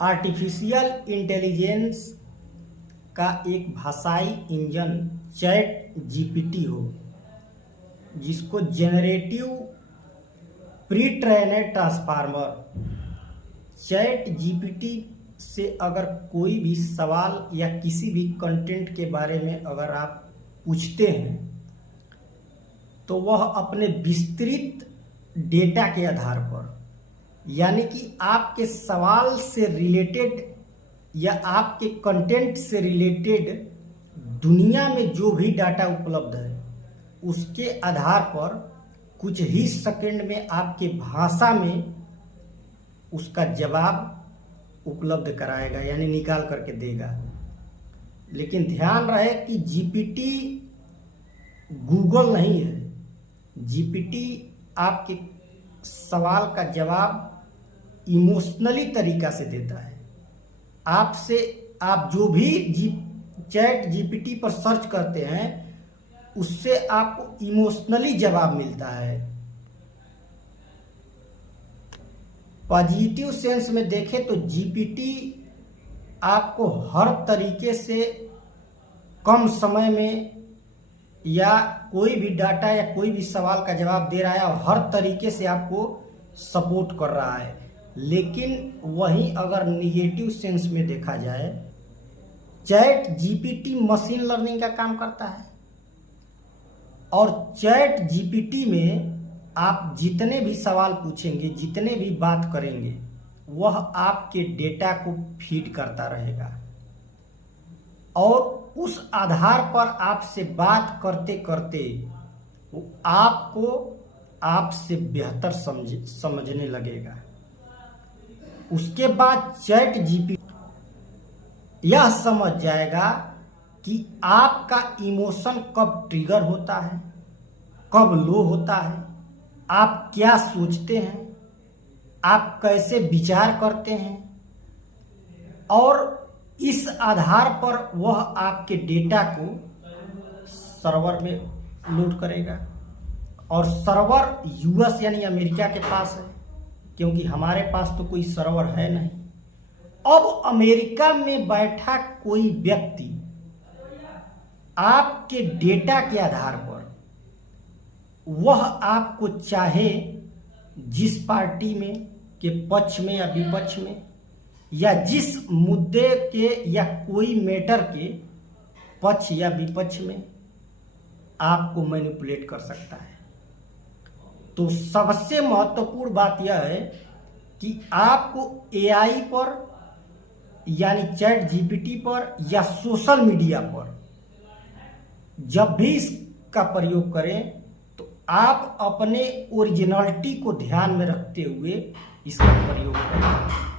Artificial intelligence का एक भाषाई इंजन चैट जीपीटी हो, जिसको generative pre trained transformer ChatGPT से अगर कोई भी सवाल या किसी भी कंटेंट के बारे में अगर आप पूछते हैं तो वह अपने विस्तृत डेटा के आधार पर, यानी कि आपके सवाल से रिलेटेड या आपके कंटेंट से रिलेटेड दुनिया में जो भी डाटा उपलब्ध है उसके आधार पर कुछ ही सेकंड में आपके भाषा में उसका जवाब उपलब्ध कराएगा, यानी निकाल करके देगा। लेकिन ध्यान रहे कि जीपीटी गूगल नहीं है। जीपीटी आपके सवाल का जवाब इमोशनली तरीका से देता है। आपसे आप जो भी चैट जीपीटी पर सर्च करते हैं उससे आपको इमोशनली जवाब मिलता है। पॉजिटिव सेंस में देखें तो जीपीटी आपको हर तरीके से कम समय में या कोई भी डाटा या कोई भी सवाल का जवाब दे रहा है और हर तरीके से आपको सपोर्ट कर रहा है। लेकिन वहीं अगर निगेटिव सेंस में देखा जाए, चैट जीपीटी मशीन लर्निंग का काम करता है और चैट जीपीटी में आप जितने भी सवाल पूछेंगे, जितने भी बात करेंगे, वह आपके डेटा को फीड करता रहेगा और उस आधार पर आपसे बात करते करते वो आपको आपसे बेहतर समझने लगेगा। उसके बाद चैट जीपीटी यह समझ जाएगा कि आपका इमोशन कब ट्रिगर होता है, कब लो होता है, आप क्या सोचते हैं, आप कैसे विचार करते हैं, और इस आधार पर वह आपके डेटा को सर्वर में लोड करेगा। और सर्वर यूएस यानी अमेरिका के पास है, क्योंकि हमारे पास तो कोई सर्वर है नहीं। अब अमेरिका में बैठा कोई व्यक्ति आपके डेटा के आधार पर वह आपको चाहे जिस पार्टी में के पक्ष में या विपक्ष में या जिस मुद्दे के या कोई मैटर के पक्ष या विपक्ष में आपको मैनिपुलेट कर सकता है। तो सबसे महत्वपूर्ण बात यह है कि आपको एआई पर यानी चैट जीपीटी पर या सोशल मीडिया पर जब भी इसका प्रयोग करें तो आप अपने ओरिजिनलिटी को ध्यान में रखते हुए इसका प्रयोग करें।